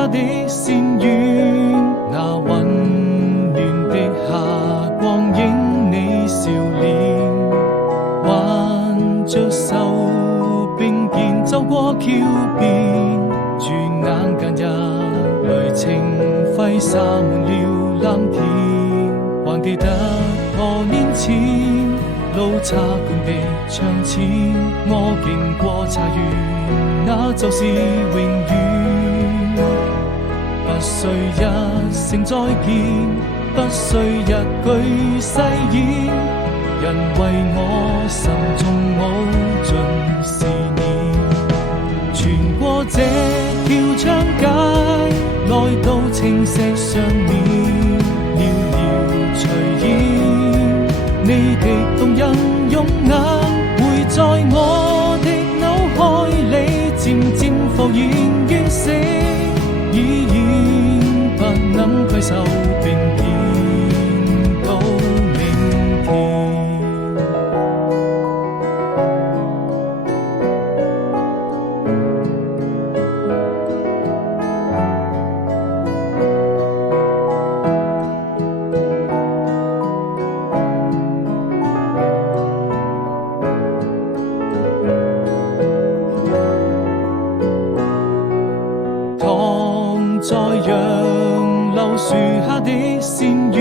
下的仙苑，那溫暖的夏光影你笑臉，挽着手並肩走過橋邊，轉眼間一縷情揮灑滿了藍天，還記得多年前路差館的窗前，我經過茶園，那就是永遠。不需一聲再見，不需一句誓言，人為我心中無盡思念。穿過這條長街，來到青石上面，遙遙隨煙，你的動人容顏會在我的腦海裡漸漸浮現完成，已然不能攜手並肩到明天。躺在楊柳樹下的仙苑，